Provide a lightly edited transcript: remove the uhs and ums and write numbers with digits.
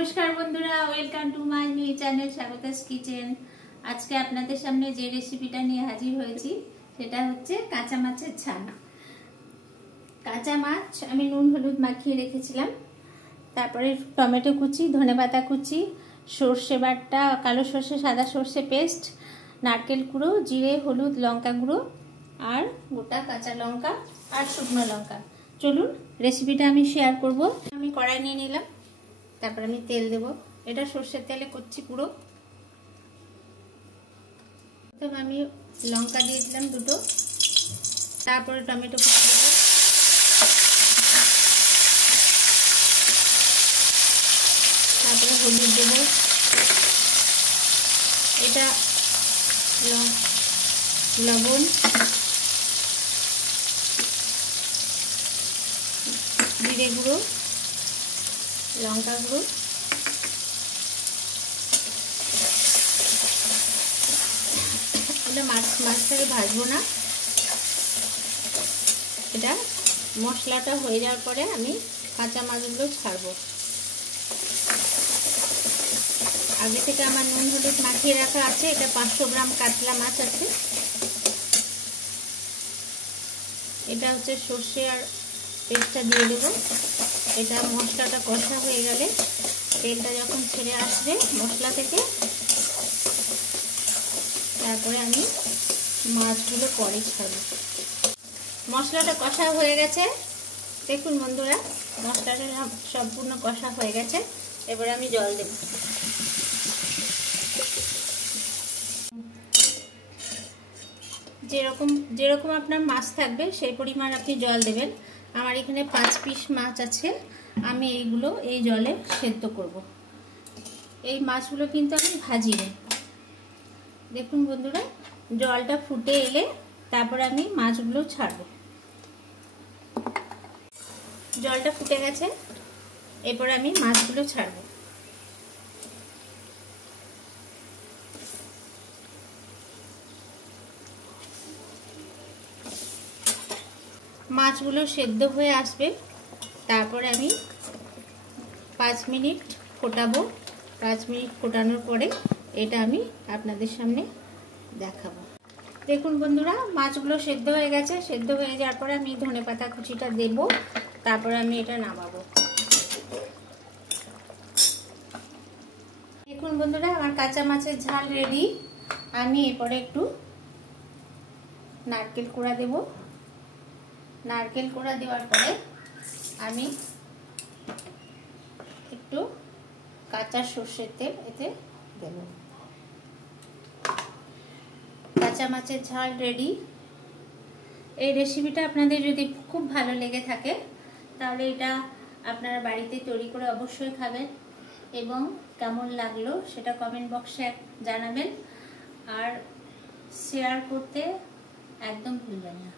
नमस्कार बंधुरा welcome to my new channel स्वागतास किचेन। आज के आपनादेर सामने जे रेसिपिटा निये हाजिर हयेछि सेटा हच्छे काँचा माछेर झाल। काँचा माछ आमि नुन हलुद माखिए रेखेछिलाम, तारपरे टमेटो कुचि, धनेपाता कुचि, सर्षे बाटा, कालो सर्षे, सादा सर्षे पेस्ट, नारकेल कुड़ो, जिरे, हलुद, लंका गुड़ो और गोटा काँचा लंका और शुकनो लंका। चलुन रेसिपिटा आमि शेयर करब। आमि कड़ाई निये निलाम, तारपर आमि तेल देव। एटा सर्षेर तेले करछि पुरो। प्रथम आमि लंका दिये दिलाम दुटो, तारपरे टमेटो कुचि देव, तारपरे हलुद देव। एटा लवण, जिरे गुड़ो, लंका गुड़ो, माछटाके भाजबो ना। এটা মশলাটা হয়ে যাওয়ার পরে আমি কাঁচা মাছগুলো ছাড়বো। আগে থেকে আমার নুন হলুদ মাখিয়ে রাখা আছে। এটা 500 গ্রাম কাতলা মাছ আছে। এটা হচ্ছে সরষে আর পেস্টটা দিয়ে দেব। এটা মশলাটা কষা হয়ে গেলে, তেলটা যখন ছেড়ে আসবে মশলা থেকে, তারপরে আমি মাছগুলো পরে ছাড়বো। মশলাটা কষা হয়ে গেছে, দেখুন বন্ধুরা মশলাটা সম্পূর্ণ কষা হয়ে গেছে। এবারে আমি জল দেব। যেরকম আপনার মাছ থাকবে সেই পরিমাণ আপনি জল দেবেন। আমার এখানে 5 পিস মাছ আছে, আমি এইগুলো এই জলে সেদ্ধ করব। এই মাছগুলো কিন্তু আমি ভাজিনি। দেখুন বন্ধুরা জলটা ফুটে এলে তারপর আমি মাছগুলো ছাড়বো। জলটা ফুটে গেছে, এরপর আমি মাছগুলো ছাড়বো। মাছগুলো সেদ্ধ হয়ে আসবে, তারপরে আমি 5 মিনিট ফোটাবো। 5 মিনিট ফোটানোর পরে এটা আমি আপনাদের সামনে দেখাবো। দেখুন বন্ধুরা মাছগুলো সেদ্ধ হয়ে গেছে। সেদ্ধ হয়ে যাওয়ার পরে আমি ধনেপাতা কুচিটা দেব, তারপরে আমি এটা নামাবো। দেখুন বন্ধুরা আমার কাঁচা মাছের ঝাল রেডি। আমি এরপরে একটু নারকেল কোড়া দেব। নারকেল কোড়া দেওয়ার পরে আমি একটু কাঁচা সর্ষের তেল এতে দেব। কাঁচা মাছের ঝাল রেডি। এই রেসিপিটা আপনাদের যদি খুব ভালো লেগে থাকে তাহলে এটা আপনারা বাড়িতে তৈরি করে অবশ্যই খাবেন এবং কেমন লাগলো সেটা কমেন্ট বক্সে জানাবেন আর শেয়ার করতে একদম ভুলবেন না।